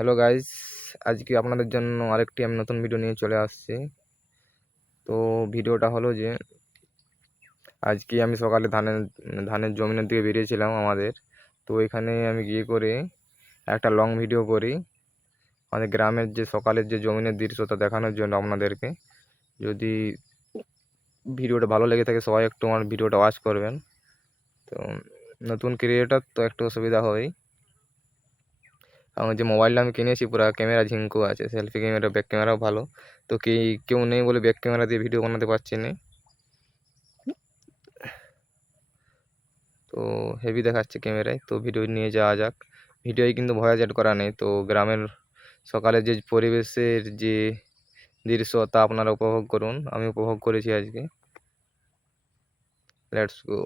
Hello guys, আজকে আপনাদের জন্য আরেকটি আমি নতুন ভিডিও নিয়ে চলে আসছি। তো ভিডিওটা হলো যে আজকে আমি সকালে ধানের জমিনের দিকে বেরিয়েছিলাম আমাদের। তো এখানে আমি গিয়ে করে একটা লং ভিডিও করি আমাদের গ্রামের যে সকালের যে জমিনের দৃশ্যটা দেখানোর জন্য আপনাদেরকে। যদি ভিডিওটা ভালো লেগে থাকে সবাই একটু আমার ভিডিওটা ওয়াচ করবেন। তো নতুন ক্রিয়েটর তো একটু অসুবিধা হয়, আমার যে মোবাইলটা আমি কিনেছি পুরো ক্যামেরা ঝিঙ্কু আছে, সেলফি ক্যামেরা, ব্যাক ক্যামেরাও ভালো। তো কেউ নেই বলে ব্যাক ক্যামেরা দিয়ে ভিডিও বানাতে পারছি না। তো হেভি দেখাচ্ছে ক্যামেরায়। তো ভিডিও নিয়ে যাওয়া যাক। ভিডিওয় কিন্তু ভয়েস অ্যাড করা নেই। তো গ্রামের সকালের যে পরিবেশের যে দৃশ্য তা আপনারা উপভোগ করুন, আমি উপভোগ করেছি আজকে। Let's go.